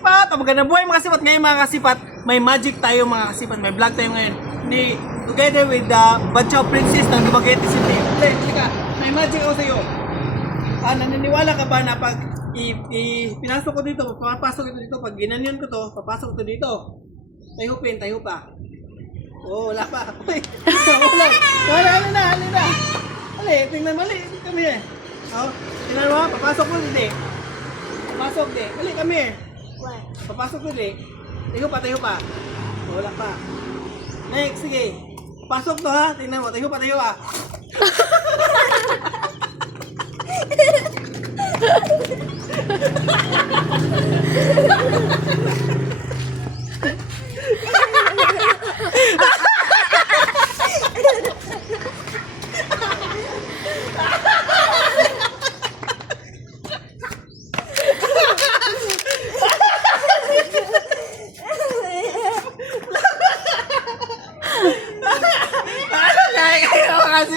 kasipat! Magandang buhay mga kasipat! Ngayon mga kasipat, may magic tayo mga kasipat. May vlog tayo ngayon. Together with the Banchaw Princess ng Dumaguete City. Teka, may magic ako sa'yo. Naniniwala ka ba na pag pinasok ko dito, papasok ito dito, pag ginanyan ko to, papasok ito dito. Tayo pa. Oh, wala pa. Uy, wala na. Ali, tingnan mali. Kami eh. Oh, tingnan mo, papasok ko hindi. Papasok di. Mali kami eh. Papasok ko di. Tayo pa. Oh, wala pa. Next, sige. Pasok to ha. Tingnan mo, tayo pa. Kayo kasi